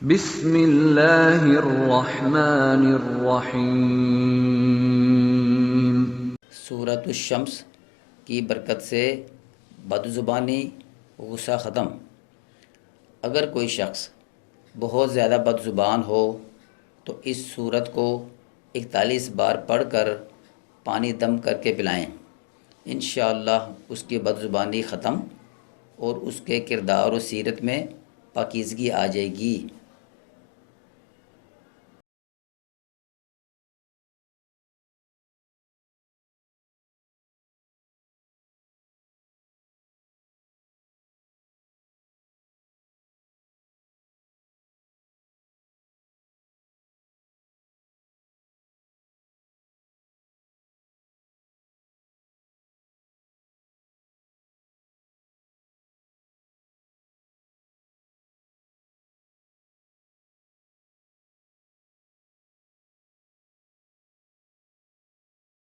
बिस्मिल्लाहिर्रहमानिर्रहीम। सूरतुश-शम्स की बरकत से बदज़ुबानी गुस्सा ख़त्म। अगर कोई शख्स बहुत ज़्यादा बदज़ुबान हो तो इस सूरत को 41 बार पढ़कर पानी दम करके पिलाएं। इंशाअल्लाह उसकी बदज़ुबानी ख़त्म और उसके किरदार और सीरत में पाकीज़गी आ जाएगी।